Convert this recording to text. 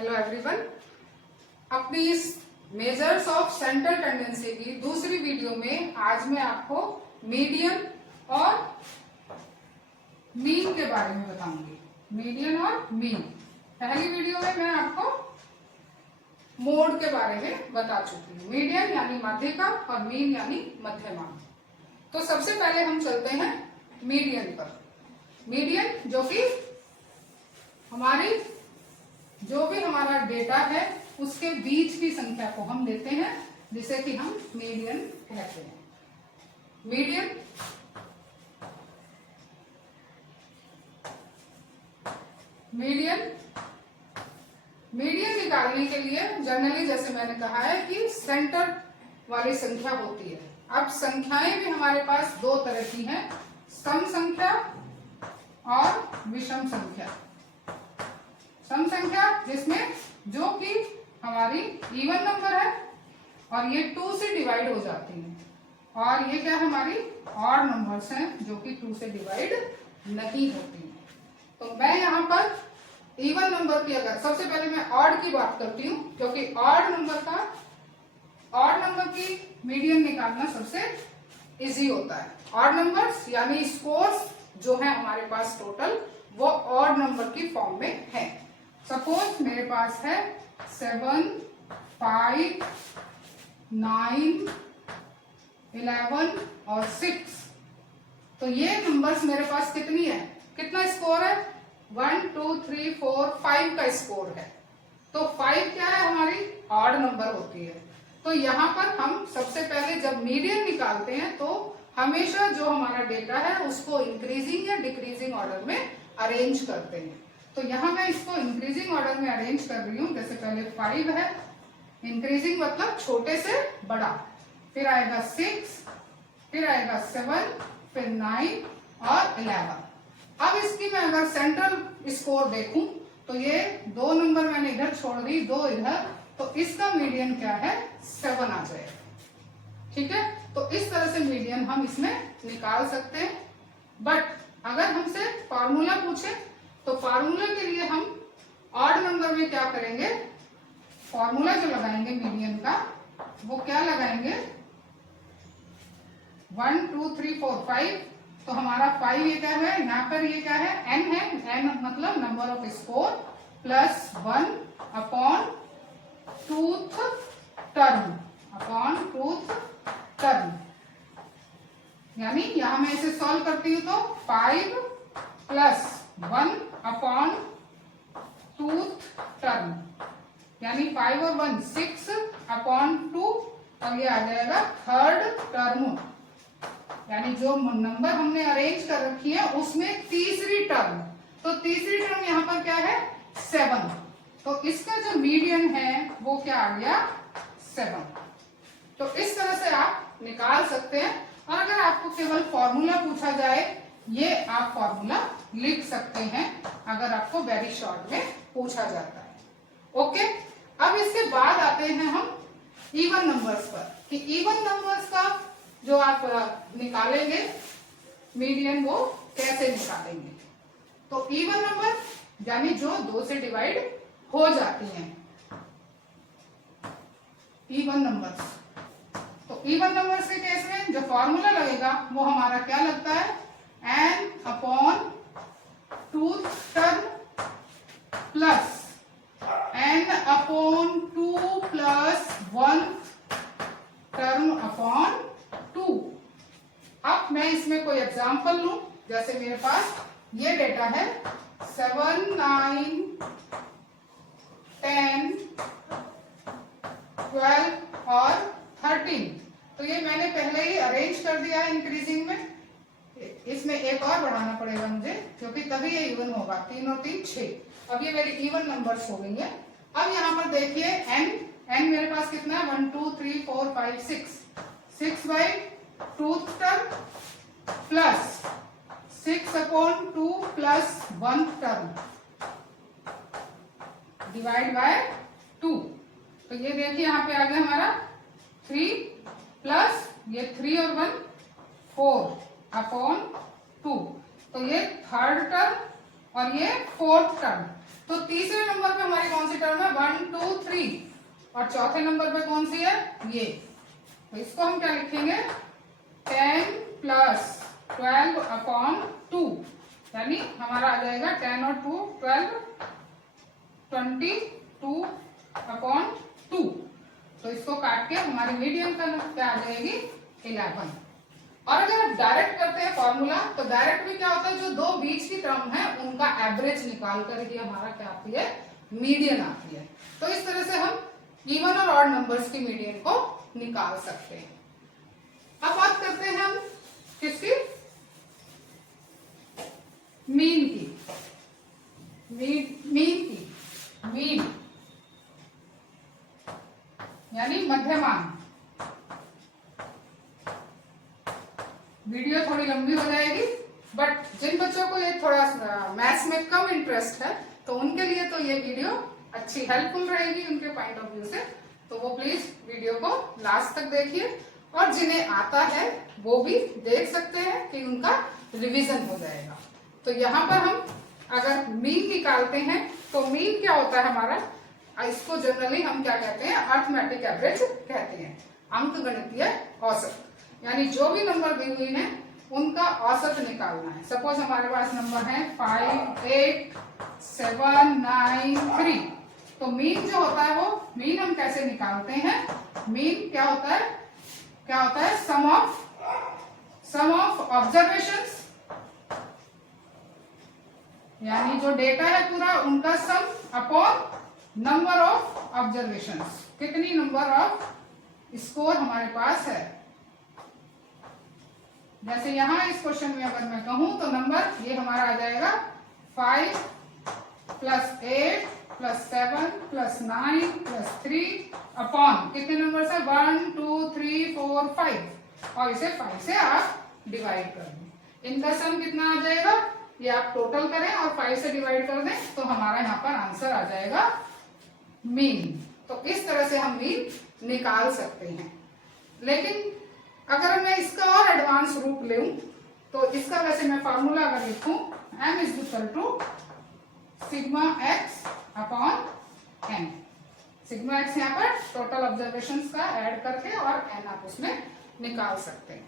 Hello everyone. अपनी इस measures of central tendency की दूसरी वीडियो में आज मैं आपको मीडियन और मीन के बारे में बताऊंगी। मीडियन और मीन। पहली वीडियो में मैं आपको मोड के बारे में बता चुकी हूँ। मीडियन यानी माध्यिका और मीन यानी मध्यमान। तो सबसे पहले हम चलते हैं मीडियन पर। मीडियन जो कि जो भी हमारा डेटा है उसके बीच की संख्या को हम लेते हैं, जिसे कि हम मीडियन कहते हैं। मीडियन मीडियन निकालने के लिए जनरली जैसे मैंने कहा है कि सेंटर वाली संख्या होती है। अब संख्याएं भी हमारे पास दो तरह की हैं, सम संख्या और विषम संख्या। सम संख्या जिसमें जो कि हमारी इवन नंबर है और ये 2 से डिवाइड हो जाती है, और ये क्या हमारी ऑड नंबर्स हैं जो कि 2 से डिवाइड नहीं होती है। तो मैं यहाँ पर इवन नंबर की अगर सबसे पहले मैं ऑड की बात करती हूँ, क्योंकि ऑड नंबर की मीडियन निकालना सबसे इजी होता है। ऑड नंबर्स यानी स्कोर्स जो है हमारे पास टोटल, वो ऑड नंबर की फॉर्म में है। सपोज मेरे पास है 7, 5, 9, 11 और 6। तो ये नंबर्स मेरे पास कितनी है, कितना स्कोर है? 1, 2, 3, 4, 5 का स्कोर है। तो 5 क्या है, हमारी ऑड नंबर होती है। तो यहाँ पर हम सबसे पहले जब मीडियन निकालते हैं तो हमेशा जो हमारा डेटा है उसको इंक्रीजिंग या डिक्रीजिंग ऑर्डर में अरेंज करते हैं। तो यहाँ मैं इसको इंक्रीजिंग ऑर्डर में अरेंज कर रही हूँ। जैसे पहले 5 है, इंक्रीजिंग मतलब छोटे से बड़ा, फिर आएगा 6, फिर आएगा 7, फिर 9 और 11। अब इसकी मैं अगर सेंट्रल स्कोर देखूं तो ये 2 नंबर मैंने इधर छोड़ दी, 2 इधर, तो इसका मीडियन क्या है, 7 आ जाएगा। ठीक है, तो इस तरह से मीडियन हम इसमें निकाल सकते हैं। बट अगर हमसे फॉर्मूला पूछे तो फॉर्मूला के लिए हम ऑड नंबर में क्या करेंगे, फॉर्मूला जो लगाएंगे मीडियन का वो क्या लगाएंगे, 1, 2, 3, 4, 5। तो हमारा 5 ये क्या है, यहाँ पर ये क्या है, n है। n मतलब number off score plus 1 upon tooth term. यानी यहां मैं इसे सॉल्व करती हूं तो 5 प्लस 1 अपॉन टूथ टर्म, यानी 5 और 1 6 अपॉन 2, और ये आ जाएगा थर्ड टर्म। यानी जो नंबर हमने अरेंज कर रखी है उसमें तीसरी टर्म। तो तीसरी टर्म यहाँ पर क्या है, 7। तो इसका जो मीडियन है वो क्या आ गया, 7। तो इस तरह से आप निकाल सकते हैं। और अगर आपको केवल फॉर्मूला पूछा जाए, ये आप फॉर्मूला लिख सकते हैं अगर आपको वेरी शॉर्ट में पूछा जाता है। ओके, अब इसके बाद आते हैं हम इवन नंबर्स पर, कि इवन नंबर्स का जो आप निकालेंगे मीडियन वो कैसे निकालेंगे। तो इवन नंबर यानी जो 2 से डिवाइड हो जाती हैं, इवन नंबर्स। तो इवन नंबर्स के केस में जो फॉर्मूला लगेगा वो हमारा क्या लगता है, n upon tooth term plus n upon 2 plus 1 term upon 2। अब मैं इसमें कोई एग्जांपल लूं, जैसे मेरे पास ये डेटा है 7, 9, 10, 12 और 13। तो ये मैंने पहले ही अरेंज कर दिया है इंक्रीजिंग में। इसमें एक और बढ़ाना पड़ेगा मुझे, क्योंकि तभी ये इवन होगा। 3 और 3 6। अब ये मेरी इवन नंबर्स हो गई है। अब यहाँ पर देखिए n मेरे पास कितना है, 1, 2, 3, 4, 5, 6 by tooth term plus 6 upon 2 plus 1 term divide by 2। तो ये देखिए यहाँ पे आ गया हमारा 3 प्लस ये 3 और 1 4 अपॉन 2। तो ये थर्ड टर्म और ये फोर्थ टर्म। तो तीसरे नंबर पे हमारी कौन सी टर्म है, 1 2 3, और चौथे नंबर पे कौन सी है, ये। तो इसको हम क्या लिखेंगे, 10 प्लस 12 अपॉन 2, यानी हमारा आ जाएगा 10 और 2 12, 22 अपॉन 2। तो इसको काट के हमारी मीडियन का क्या आ जाएगी, 11। और अगर आप डायरेक्ट करते हैं फॉर्मूला, तो डायरेक्ट में क्या होता है, जो दो बीच की टर्म है उनका एवरेज निकाल कर ही हमारा क्या आती है, मीडियन आती है। तो इस तरह से हम इवन और ऑड नंबर्स की मीडियन को निकाल सकते हैं। अब बात करते हैं हम किसकी, मीन की। मीन यानी मध्यमान। वीडियो थोड़ी लंबी हो जाएगी, बट जिन बच्चों को ये थोड़ा मैथ्स में कम इंटरेस्ट है तो उनके लिए तो ये वीडियो अच्छी हेल्पफुल रहेगी उनके पॉइंट ऑफ व्यू से। तो वो प्लीज वीडियो को लास्ट तक देखिए, और जिन्हें आता है वो भी देख सकते हैं कि उनका रिवीजन हो जाएगा। तो यहाँ पर हम अगर मीन निकालते हैं तो मीन क्या होता है हमारा, इसको जनरली हम क्या कहते हैं, अर्थमेटिक एवरेज कहते हैं, अंकगणितीय औसत। यानी जो भी नंबर दी हुई है उनका औसत निकालना है। सपोज हमारे पास नंबर है 5 8 7 9 3, तो मीन जो होता है वो मीन हम कैसे निकालते हैं, मीन क्या होता है, सम ऑफ ऑब्जर्वेशंस, यानी जो डेटा है पूरा उनका सम अपॉन नंबर ऑफ ऑब्जर्वेशंस, कितनी नंबर ऑफ स्कोर हमारे पास है। जैसे यहाँ इस क्वेश्चन में अगर मैं कहूं तो नंबर ये हमारा आ जाएगा 5 plus 8 plus 7 plus 9 plus 3 upon कितने नंबर है, 1 2 3 4 5, और इसे 5 से आप डिवाइड कर दें। इनका सम कितना आ जाएगा, ये आप टोटल करें और 5 से डिवाइड कर दें तो हमारा यहाँ पर आंसर आ जाएगा मीन। तो इस तरह से हम मीन निकाल सकते हैं। लेकिन अगर मैं इसका और एडवांस रूप लूं तो इसका वैसे मैं फार्मूला अगर लिखूं, m is equal to sigma x upon n। Sigma x यहाँ पर टोटल ऑब्जर्वेशंस का ऐड करके और n आप उसमें निकाल सकते हैं।